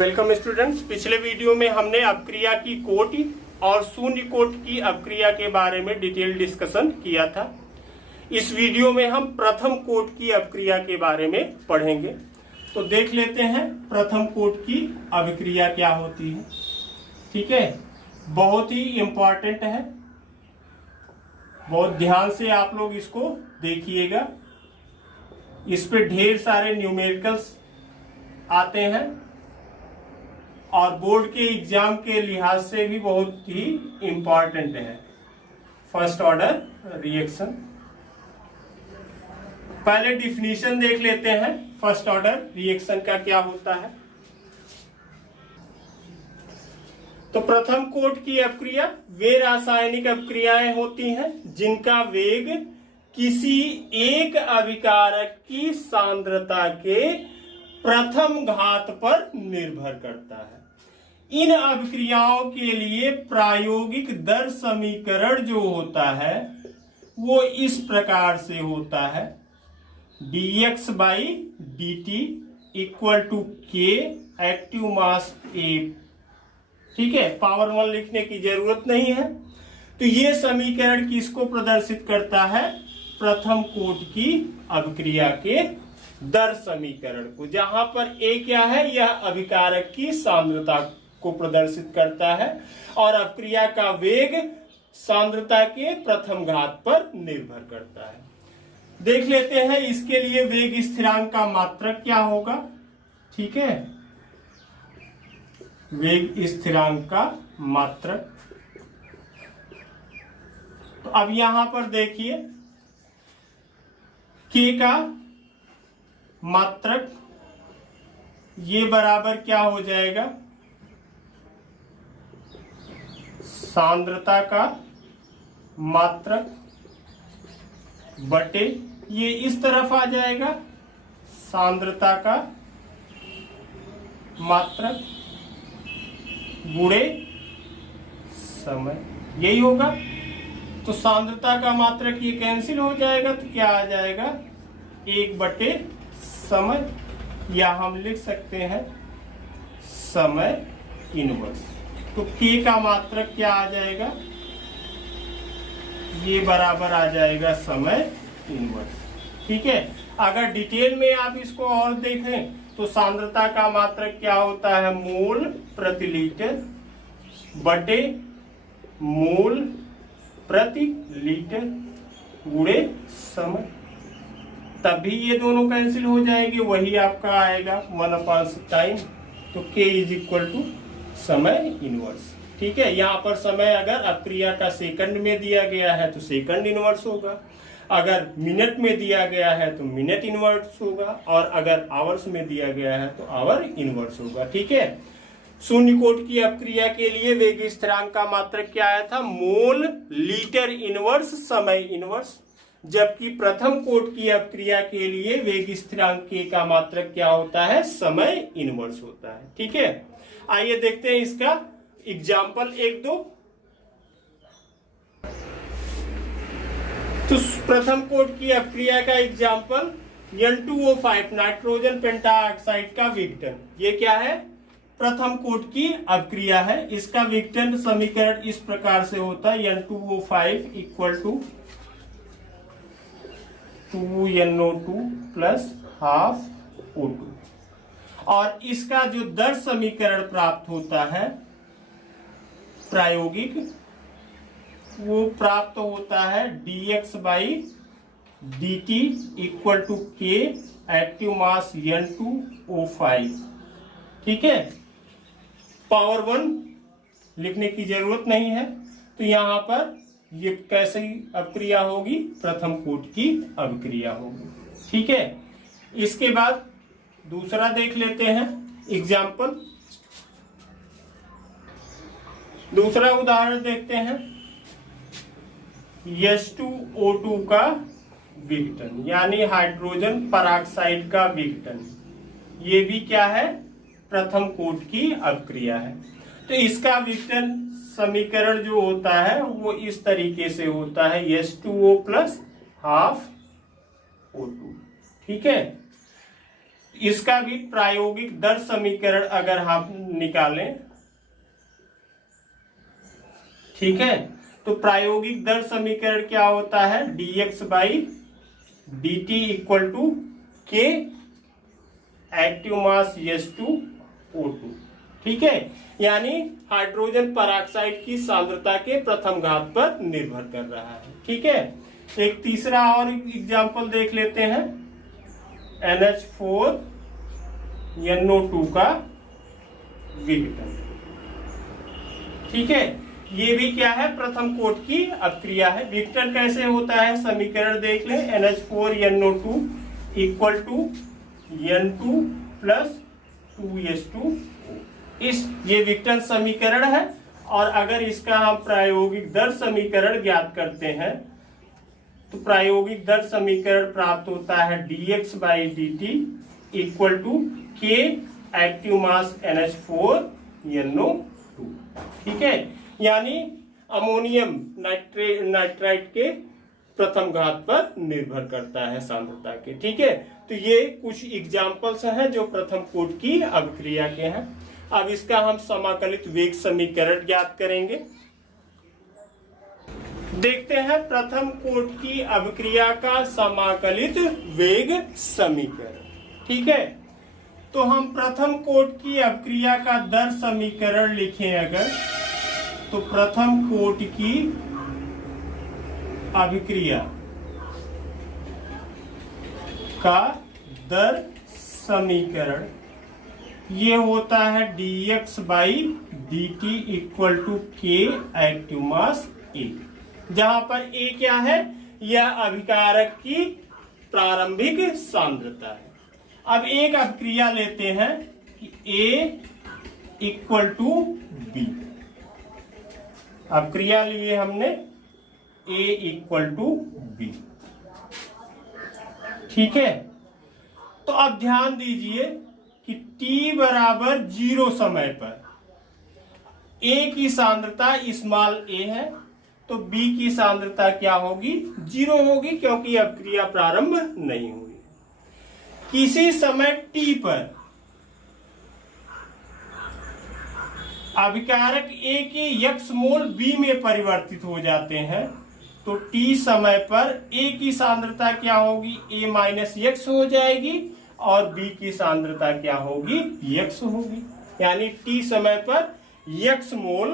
Welcome students. पिछले video में हमने अपक्रिया की कोटि और शून्य कोटि की अपक्रिया के बारे में डिटेल डिस्कशन किया था। इस वीडियो में हम प्रथम कोटि की अपक्रिया के बारे में पढ़ेंगे। तो देख लेते हैं प्रथम कोटि की अभिक्रिया क्या होती है। ठीक है, बहुत ही इंपॉर्टेंट है, बहुत ध्यान से आप लोग इसको देखिएगा। इस पे ढेर सारे न्यूमेरिकल्स आते हैं और बोर्ड के एग्जाम के लिहाज से भी बहुत ही इंपॉर्टेंट है। फर्स्ट ऑर्डर रिएक्शन, पहले डिफिनीशन देख लेते हैं फर्स्ट ऑर्डर रिएक्शन का क्या होता है। तो प्रथम कोटि की अपक्रिया वे रासायनिक अपक्रियाएं होती हैं जिनका वेग किसी एक अभिकारक की सांद्रता के प्रथम घात पर निर्भर करता है। इन अभिक्रियाओं के लिए प्रायोगिक दर समीकरण जो होता है वो इस प्रकार से होता है, dx by dt equal to k active mass A। ठीक है, पावर 1 लिखने की जरूरत नहीं है। तो ये समीकरण किसको प्रदर्शित करता है? प्रथम कोटि की अभिक्रिया के दर समीकरण को, जहां पर A क्या है? यह अभिकारक की सांद्रता को प्रदर्शित करता है और अपक्रिया का वेग सांद्रता के प्रथम घात पर निर्भर करता है। देख लेते हैं इसके लिए वेग स्थिरांक का मात्रक क्या होगा। ठीक है, वेग स्थिरांक का मात्रक। तो अब यहां पर देखिए k का मात्रक ये बराबर क्या हो जाएगा? सांद्रता का मात्रक बटे ये इस तरफ आ जाएगा, सांद्रता का मात्रक गुणे समय, यही होगा। तो सांद्रता का मात्रक ये कैंसिल हो जाएगा, तो क्या आ जाएगा? 1 बटे समय, या हम लिख सकते हैं समय इनवर्स। तो k का मात्रक क्या आ जाएगा? ये बराबर आ जाएगा समय इनवर्स। ठीक है, अगर डिटेल में आप इसको और देखें तो सांद्रता का मात्रक क्या होता है? मोल प्रति लीटर बटे मोल प्रति लीटर गुणे समय। तभी ये दोनों कैंसिल हो जाएंगे, वही आपका आएगा 1/6 टाइम। तो k इज इक्वल टू समय इनवर्स। ठीक है, यहाँ पर समय अगर अपक्रिया का सेकंड में दिया गया है तो सेकंड इनवर्स होगा, अगर मिनट में दिया गया है तो मिनट इनवर्स होगा, और अगर आवर्स में दिया गया है तो आवर इनवर्स होगा। ठीक है, शून्य कोटि की अपक्रिया के लिए वेग स्थिरांक का मात्रक क्या आया था? मोल लीटर इनवर्स समय इनवर्स। जबकि प्रथम कोटि की अपक्रिया के लिए वेग स्थिरांक k का मात्रक क्या होता है? समय इनवर्स होता है। ठीक है, आइए देखते हैं इसका एग्जाम्पल 1-2। तो प्रथम कोटि की अपक्रिया का एग्जाम्पल N2O5 नाइट्रोजन पेंटाऑक्साइड का विघटन। ये क्या है? प्रथम कोटि की अपक्रिया है। इसका विघटन समीकरण इस प्रकार से होता है, N2O5 equal to 2NO2 plus half O2। और इसका जो दर समीकरण प्राप्त होता है प्रायोगिक, वो प्राप्त होता है dx by dt equal to k active mass N2O5। ठीक है, पावर 1 लिखने की जरूरत नहीं है। तो यहां पर ये कैसी अपक्रिया होगी? प्रथम कोटि की अपक्रिया होगी। ठीक है, इसके बाद दूसरा देख लेते हैं एग्जाम्पल। दूसरा उदाहरण देखते हैं, H2O2 का विघटन, यानी हाइड्रोजन पराक्साइड का विघटन। ये भी क्या है? प्रथम कोटि की अपक्रिया है। तो इसका विघटन समीकरण जो होता है वो इस तरीके से होता है, H2O प्लस हाफ O2। ठीक है, इसका भी प्रायोगिक दर समीकरण अगर हम निकालें, ठीक है, तो प्रायोगिक दर समीकरण क्या होता है, dx by dt equal to k active mass H2O2, ठीक है, यानी हाइड्रोजन पेरोक्साइड की सांद्रता के प्रथम घात पर निर्भर कर रहा है, ठीक है। एक तीसरा और एग्जांपल देख लेते हैं, NH4 NO2 का विघटन, ठीक है, ये भी क्या है, प्रथम कोट की अपक्रिया है। विघटन कैसे होता है, समीकरण देख लें, NH4 NO2 equal to N2 plus 2H2, ये विघटन समीकरण है। और अगर इसका हम प्रायोगिक दर समीकरण ज्ञात करते हैं तो प्रायोगिक दर समीकरण प्राप्त होता है dx by dt equal to k active mass NH4 NO2, ठीक है, यानी अमोनियम नाइट्राइट के प्रथम घात पर निर्भर करता है सांद्रता के, ठीक है। तो ये कुछ एग्जांपल्स हैं जो प्रथम कोट की अभिक्रिया के हैं। अब इसका हम समाकलित वेग समीकरण ज्ञात करेंगे। देखते हैं प्रथम कोट की अभिक्रिया का समाकलित वेग समीकरण, ठीक है। तो हम प्रथम कोट की अभिक्रिया का दर समीकरण लिखें अगर, तो प्रथम कोट की अभिक्रिया का दर समीकरण ये होता है dx by dt equal to k active mass A, जहां पर A क्या है, यह अभिकारक की प्रारंभिक सांद्रता है। अब एक अभिक्रिया लेते हैं कि A इक्वल टू B, अभिक्रिया लिए हमने A इक्वल टू B, ठीक है। तो अब ध्यान दीजिए कि t बराबर 0 समय पर A की सांद्रता स्मॉल a है, तो B की सांद्रता क्या होगी, 0 होगी, क्योंकि अभिक्रिया प्रारंभ नहीं हुई। किसी समय t पर अभिकारक A के यक्ष मोल B में परिवर्तित हो जाते हैं, तो t समय पर A की सांद्रता क्या होगी, A माइनस यक्ष हो जाएगी, और B की सांद्रता क्या होगी, यक्ष होगी। यानी t समय पर यक्ष मोल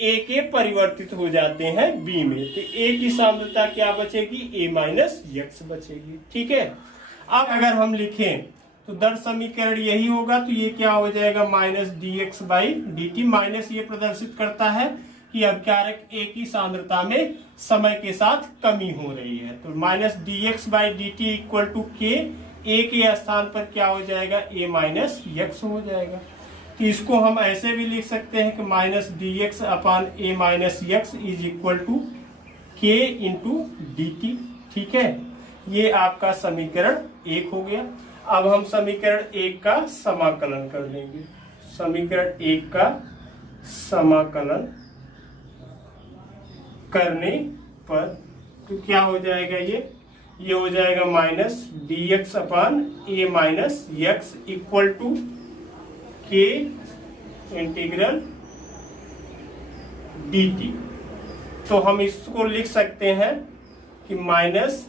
A के परिवर्तित हो जाते हैं B में, तो A की सांद्रता क्या बचेगी, A माइनस यक्ष बचेगी, ठीक है। अब अगर हम लिखें तो दर समीकरण यही होगा, तो ये क्या हो जाएगा, minus dx by dt, minus ये प्रदर्शित करता है कि अभिकारक A की सांद्रता में समय के साथ कमी हो रही है, तो minus dx by dt equal to k, A के स्थान पर क्या हो जाएगा, A माइनस यक्ष हो जाएगा। तो इसको हम ऐसे भी लिख सकते हैं कि minus dx upon A minus यक्ष इज इक्वल टू के इंटू dt, ठीक है। ये आपका समीकरण 1 हो गया। अब हम समीकरण 1 का समाकलन कर लेंगे। समीकरण 1 का समाकलन करने पर तो क्या हो जाएगा, ये हो जाएगा minus dx upon A minus x equal to k integral dt। तो हम इसको लिख सकते हैं कि minus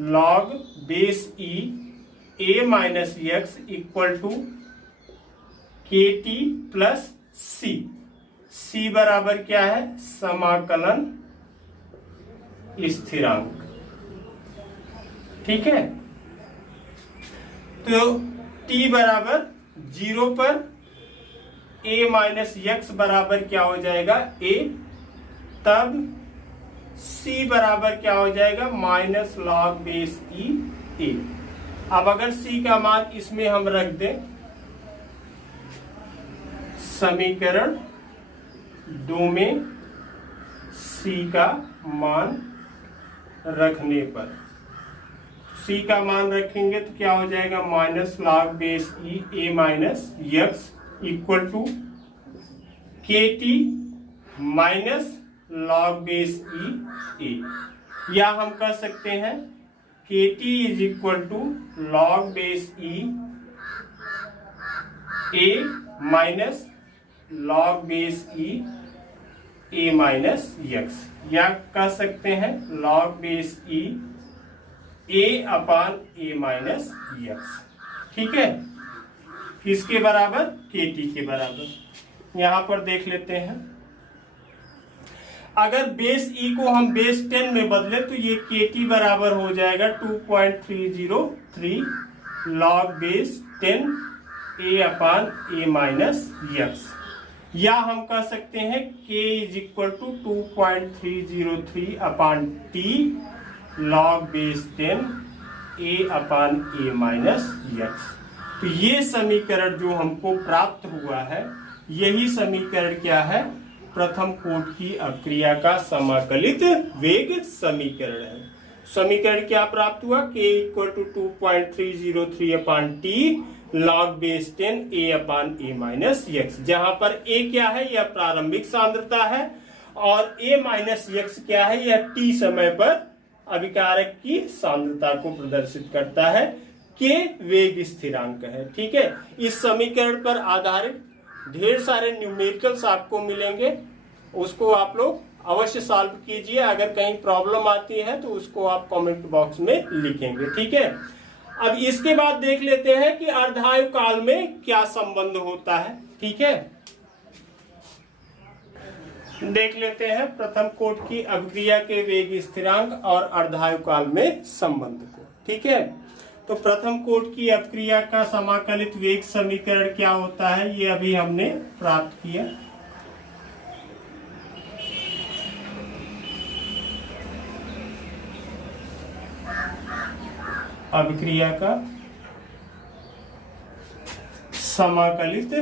log base e A minus x equal to के टी प्लस सी। सी बराबर क्या है, समाकलन स्थिरांक, ठीक है। तो t बराबर 0 पर A माइनस यक्स बराबर क्या हो जाएगा, A, तब C बराबर क्या हो जाएगा, minus log base e A। अब अगर C का मान इसमें हम रख दें, समीकरण 2 में C का मान रखने पर, C का मान रखेंगे तो क्या हो जाएगा, minus log base e A minus x equal to के T minus log base e A। या हम कह सकते हैं KT is equal to log base e a minus log base e a minus x, या कह सकते हैं log base e a upon a minus x. ठीक है, किसके बराबर? KT के बराबर। यहां पर देख लेते हैं, अगर बेस ई को हम बेस 10 में बदले तो ये KT बराबर हो जाएगा 2.303 log base 10 a upon a minus x, या हम कह सकते हैं K is equal to 2.303 upon t log base 10 a upon a minus x. तो ये समीकरण जो हमको प्राप्त हुआ है, यही समीकरण क्या है? प्रथम कोटि की अपक्रिया का समाकलित वेग समीकरण है। समीकरण क्या प्राप्त हुआ? K equal to 2.303 upon t log base 10 a upon a minus x, जहां पर ए क्या है? यह प्रारंभिक सांद्रता है, और ए माइनस एक्स क्या है? यह टी समय पर अभिकारक की सांद्रता को प्रदर्शित करता है, के वेग स्थिरांक है। ठीक है, इस समीकरण पर आधारित ढेर सारे न्यूमेरिकल्स आपको मिलेंगे, उसको आप लोग अवश्य सॉल्व कीजिए। अगर कहीं प्रॉब्लम आती है तो उसको आप कमेंट बॉक्स में लिखेंगे। ठीक है, अब इसके बाद देख लेते हैं कि अर्धायु काल में क्या संबंध होता है। ठीक है, देख लेते हैं प्रथम कोटि की अपक्रिया के वेग स्थिरांक और अर्धायु काल में संबंध को। ठीक है, तो प्रथम कोटि की अपक्रिया का समाकलित वेग समीकरण क्या होता है, ये अभी हमने प्राप्त किया। अपक्रिया का समाकलित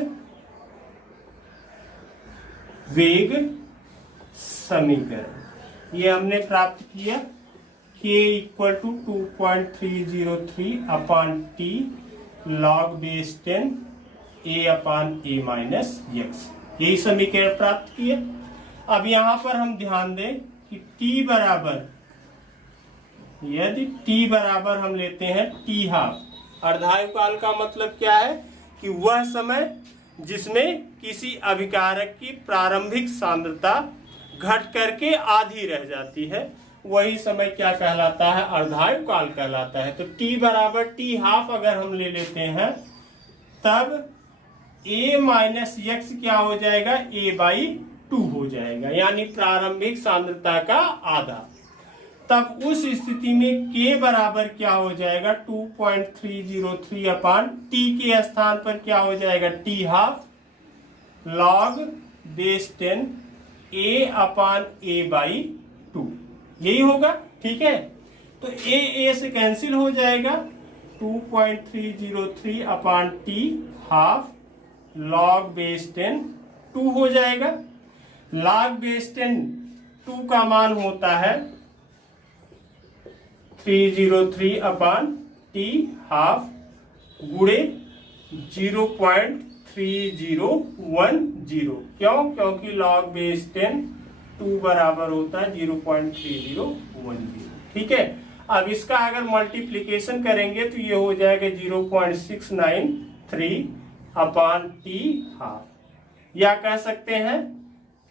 वेग समीकरण, ये हमने प्राप्त किया। K equal to 2.303 upon t log base 10 a upon a minus x, यही समीकरण प्राप्त किए। अब यहां पर हम ध्यान दें कि t बराबर, यदि t बराबर हम लेते हैं टी हाफ, अर्धायु काल का मतलब क्या है? कि वह समय जिसमें किसी अभिकारक की प्रारंभिक सांद्रता घट करके आधी रह जाती है, वही समय क्या कहलाता है? अर्धायु काल कहलाता है। तो t बराबर टी हाफ अगर हम ले लेते हैं, तब a माइनस एक्स क्या हो जाएगा? a/2 हो जाएगा, यानी प्रारंभिक सांद्रता का आधा। तब उस स्थिति में k बराबर क्या हो जाएगा? 2.303 अपान t के स्थान पर क्या हो जाएगा? T half log base 10 a upon a/2, यही होगा। ठीक है, तो a से कैंसिल हो जाएगा, 2.303 upon T half log base 10 2 हो जाएगा। लॉग बेस 10 2 का मान होता है 303 अपान टी हाफ गुणे 0.3010। क्यों? क्योंकि लॉग बेस 10 2 बराबर होता है 0.3010। ठीक है, अब इसका अगर मल्टीप्लीकेशन करेंगे तो ये हो जाएगा 0.693 अपान टी हाफ, या कह सकते हैं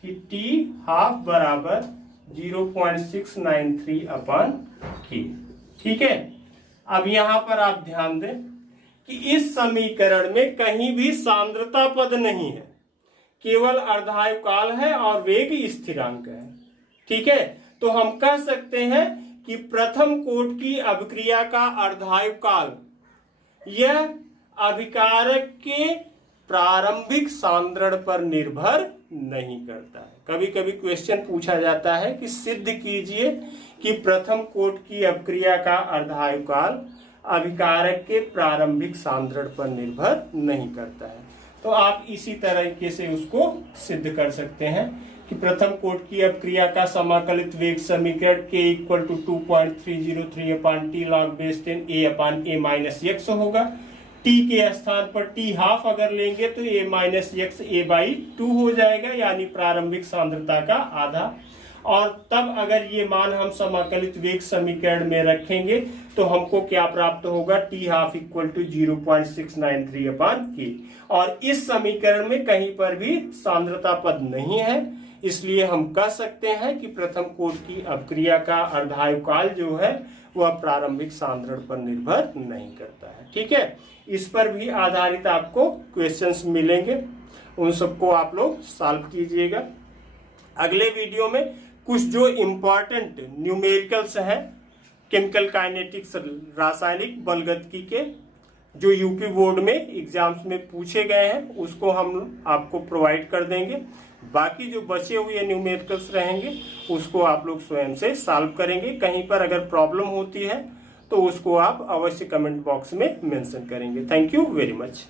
कि टी हाफ बराबर 0.693 अपान के। ठीक है, अब यहां पर आप ध्यान दें कि इस समीकरण में कहीं भी सांद्रता पद नहीं है, केवल अर्धायु काल है और वेग स्थिरांक है। ठीक है, तो हम कह सकते हैं कि प्रथम कोटि की अभिक्रिया का अर्धायु काल यह अभिकारक के प्रारंभिक सांद्रण पर निर्भर नहीं करता है। कभी कभी क्वेश्चन पूछा जाता है कि सिद्ध कीजिए कि प्रथम कोटि की अपक्रिया का अर्धायु काल अभिकारक के प्रारंभिक सांद्रण पर निर्भर नहीं करता है। तो आप इसी तरीके से उसको सिद्ध कर सकते हैं कि प्रथम कोटि की अपक्रिया का समाकलित वेग समीकरण K equal to 2.303 upon t log base 10 a upon a minus x होगा। t के स्थान पर टी हाफ अगर लेंगे तो a माइनस एक्स a/2 हो जाएगा, यानी प्रारंभिक सांद्रता का आधा। और तब अगर ये मान हम समाकलित वेग समीकरण में रखेंगे तो हमको क्या प्राप्त होगा, t½ = 0.693/k। और इस समीकरण में कहीं पर भी सांद्रता पद नहीं है, इसलिए हम कह सकते हैं कि प्रथम कोट की अपक्रिया का अर्धायुकाल जो है वह प्रारंभिक सांद्रण पर निर्भर नहीं करता है। ठीक है, इस पर भी आधारित आपको क्वेश्चंस मिलेंगे, उन सबको आप लोग सॉल्व कीजिएगा। अगले वीडियो में कुछ जो इम्पोर्टेंट न्यूमेरिकल्स हैं केमिकल काइनेटिक्स रासायनिक बलगतिकी के, जो यूपी बोर्ड में एग्जाम्स में पूछे गए हैं, उसको हम आपको प्रोवाइड कर देंगे। बाकी जो बचे हुए न्यूमेरिकल्स रहेंगे उसको आप लोग स्वयं से सॉल्व करेंगे। कहीं पर अगर प्रॉब्लम होती है तो उसको आप अवश्य कमेंट बॉक्स में मेंशन करेंगे। Thank you very much.